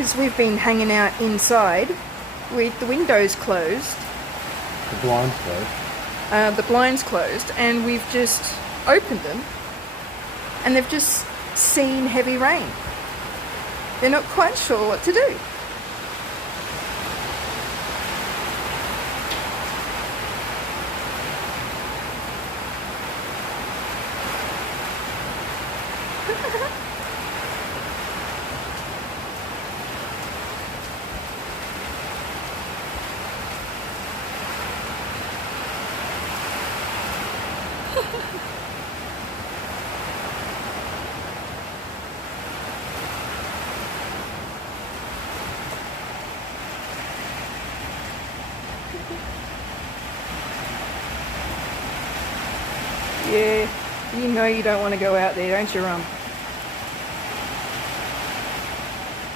because we've been hanging out inside with the windows closed. The blinds closed. The blinds closed, and we've just opened them, and they've just seen heavy rain. They're not quite sure what to do. Yeah, you know you don't want to go out there, don't you, Rum?